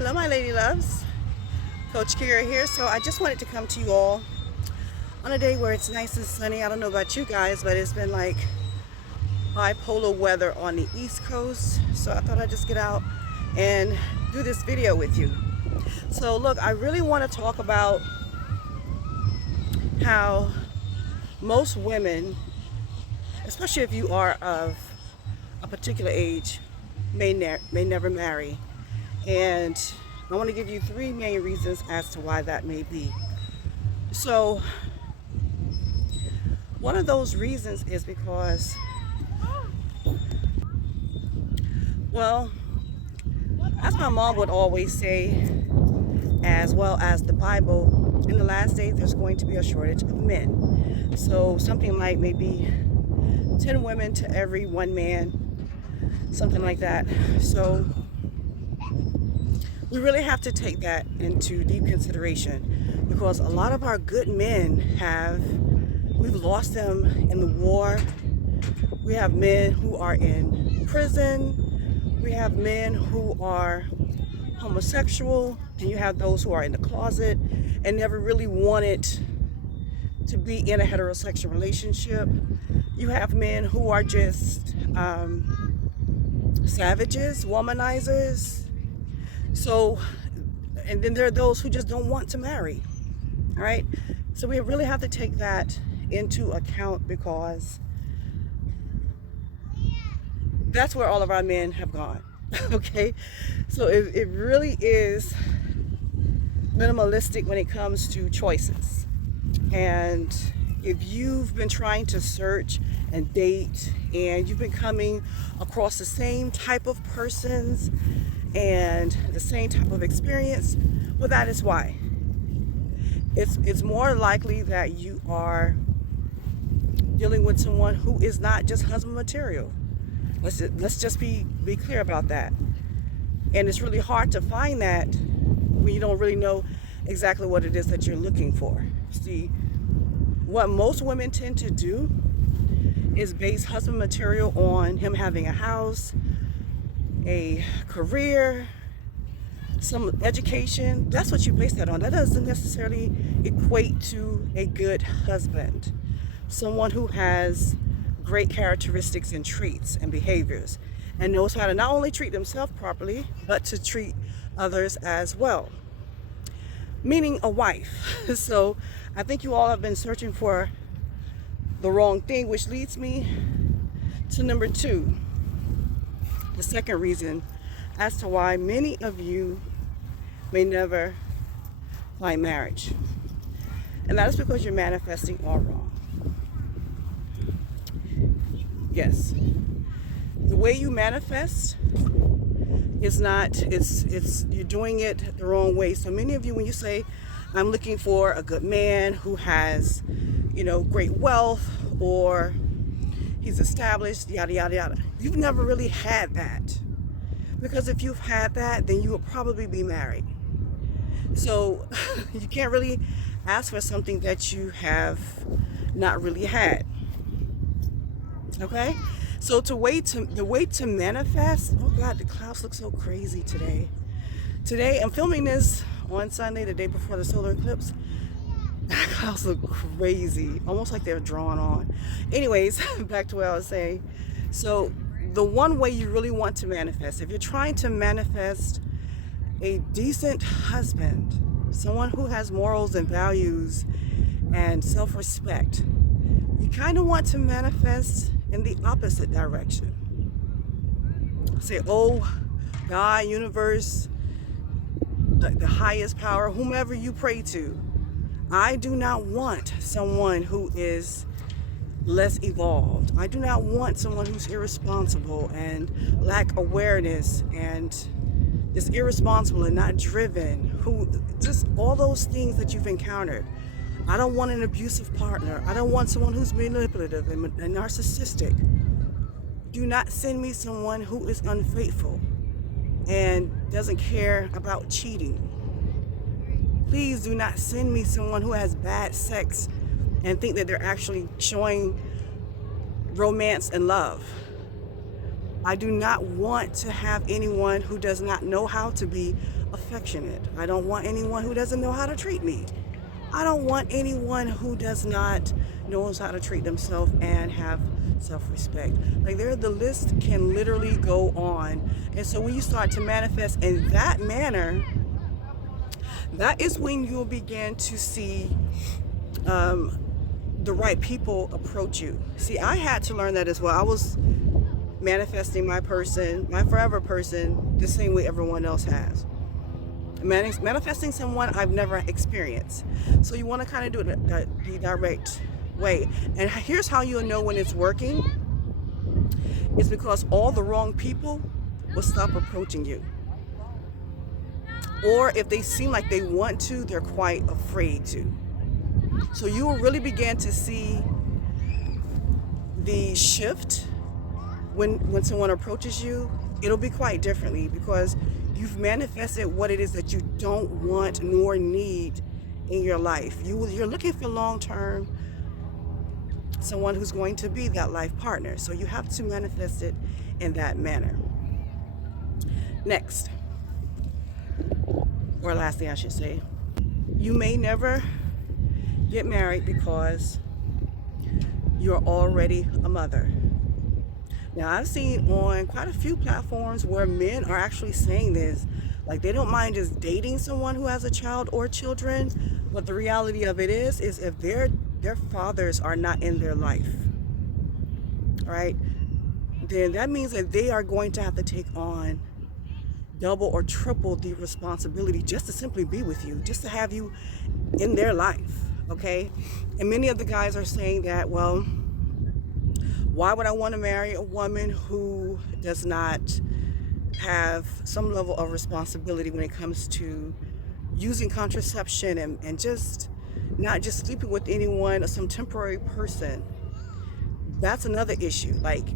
Hello my lady loves, Coach Kera here. So I just wanted to come to you all on a day where it's nice and sunny. I don't know about you guys, but it's been like bipolar weather on the East Coast. So I thought I'd just get out and do this video with you. So look, I really want to talk about how most women, especially if you are of a particular age, may never marry. And I want to give you 3 main reasons as to why that may be. So one of those reasons is because, well, as my mom would always say, as well as the Bible, in the last days there's going to be a shortage of men. So something like maybe 10 women to every 1 man, something like that. So we really have to take that into deep consideration, because a lot of our good men we've lost them in the war. We have men who are in prison. We have men who are homosexual, and you have those who are in the closet and never really wanted to be in a heterosexual relationship. You have men who are just savages, womanizers. So, and then there are those who just don't want to marry. All right. So we really have to take that into account, because that's where all of our men have gone. Okay. So it really is minimalistic when it comes to choices. And if you've been trying to search and date and you've been coming across the same type of persons and the same type of experience, well, that is why. It's more likely that you are dealing with someone who is not just husband material. Let's just be clear about that. And it's really hard to find that when you don't really know exactly what it is that you're looking for. See, what most women tend to do is base husband material on him having a house, a career, some education. That's what you base that on. That doesn't necessarily equate to a good husband. Someone who has great characteristics and traits and behaviors, and knows how to not only treat themselves properly, but to treat others as well. Meaning a wife. So I think you all have been searching for the wrong thing, which leads me to number 2. The second reason as to why many of you may never find marriage. And that is because you're manifesting all wrong. Yes. The way you manifest is not, you're doing it the wrong way. So many of you, when you say, I'm looking for a good man who has, great wealth, or he's established, yada, yada, yada. You've never really had that. Because if you've had that, then you will probably be married. So you can't really ask for something that you have not really had. Okay? So the way to manifest, oh God, the clouds look so crazy today. Today, I'm filming this on Sunday, the day before the solar eclipse. The clouds look crazy, almost like they're drawn on. Anyways, back to what I was saying. So the one way you really want to manifest, if you're trying to manifest a decent husband, someone who has morals and values and self-respect, you kind of want to manifest in the opposite direction. Say, oh, God, universe, the highest power, whomever you pray to, I do not want someone who is less evolved. I do not want someone who's irresponsible and lack awareness and is irresponsible and not driven, who just all those things that you've encountered. I don't want an abusive partner. I don't want someone who's manipulative and narcissistic. Do not send me someone who is unfaithful and doesn't care about cheating. Please do not send me someone who has bad sex and think that they're actually showing romance and love. I do not want to have anyone who does not know how to be affectionate. I don't want anyone who doesn't know how to treat me. I don't want anyone who does not knows how to treat themselves and have self-respect. Like the list can literally go on. And so when you start to manifest in that manner, that is when you'll begin to see the right people approach you. See, I had to learn that as well. I was manifesting my person, my forever person, the same way everyone else has. Manifesting someone I've never experienced. So you want to kind of do it the direct way. And here's how you'll know when it's working. It's because all the wrong people will stop approaching you. Or if they seem like they want to, they're quite afraid to. So you will really begin to see the shift when someone approaches you. It'll be quite differently because you've manifested what it is that you don't want nor need in your life. You're looking for long-term someone who's going to be that life partner. So you have to manifest it in that manner. Next, or lastly, I should say, you may never get married because you're already a mother. Now, I've seen on quite a few platforms where men are actually saying this, like they don't mind just dating someone who has a child or children, but the reality of it is if their fathers are not in their life, right, then that means that they are going to have to take on double or triple the responsibility just to simply be with you, just to have you in their life, okay? And many of the guys are saying that, well, why would I want to marry a woman who does not have some level of responsibility when it comes to using contraception and just not just sleeping with anyone or some temporary person? That's another issue. Like,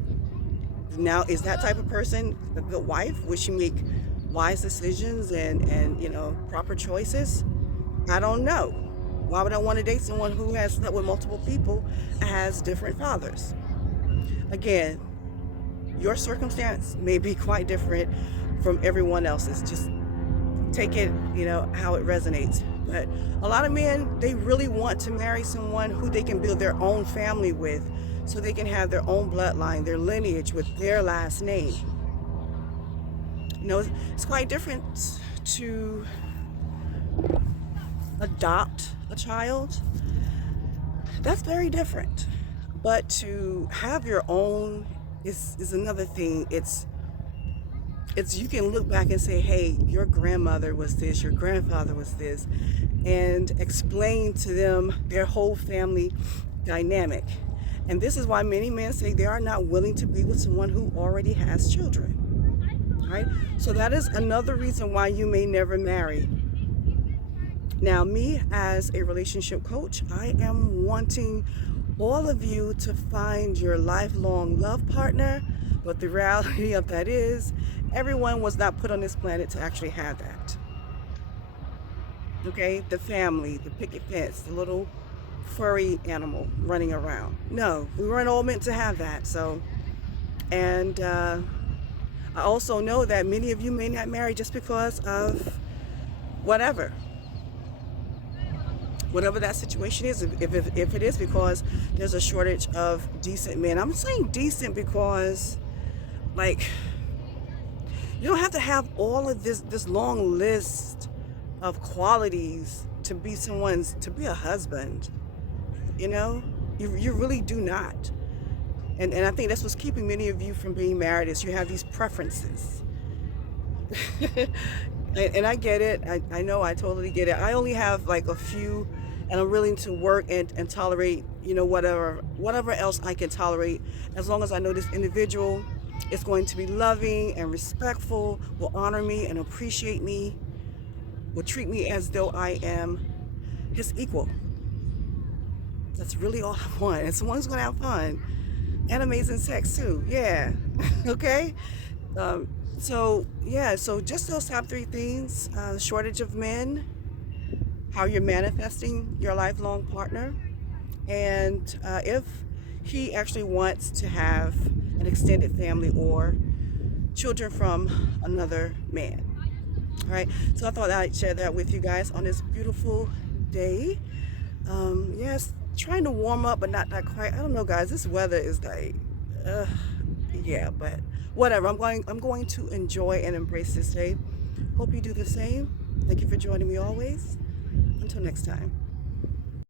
now, is that type of person a good wife? Would she make wise decisions and proper choices? I don't know. Why would I want to date someone who has slept with multiple people and has different fathers? Again, your circumstance may be quite different from everyone else's. Just take it, how it resonates. But a lot of men, they really want to marry someone who they can build their own family with, so they can have their own bloodline, their lineage with their last name. It's quite different to adopt a child. That's very different. But to have your own is another thing. It's you can look back and say, hey, your grandmother was this, your grandfather was this, and explain to them their whole family dynamic. And this is why many men say they are not willing to be with someone who already has children. Right? So that is another reason why you may never marry. Now, me as a relationship coach, I am wanting all of you to find your lifelong love partner, but the reality of that is everyone was not put on this planet to actually have that. Okay? The family, the picket fence, the little furry animal running around. No, we weren't all meant to have that. So, and I also know that many of you may not marry just because of whatever that situation is. If it is because there's a shortage of decent men. I'm saying decent because, like, you don't have to have all of this long list of qualities to be a husband. You really do not. And I think that's what's keeping many of you from being married, is you have these preferences. and I get it. I know, I totally get it. I only have like a few, and I'm willing to work and tolerate, whatever else I can tolerate, as long as I know this individual is going to be loving and respectful, will honor me and appreciate me, will treat me as though I am his equal. That's really all I want. And someone's going to have fun and amazing sex too. Yeah. Okay. So just those top three things: shortage of men, how you're manifesting your lifelong partner, and if he actually wants to have an extended family or children from another man. All right, so I thought I'd share that with you guys on this beautiful day. Yes, trying to warm up, but not quite. I don't know, guys. This weather is like, uh, yeah, but whatever. I'm going to enjoy and embrace this day. Hope you do the same. Thank you for joining me always. Until next time.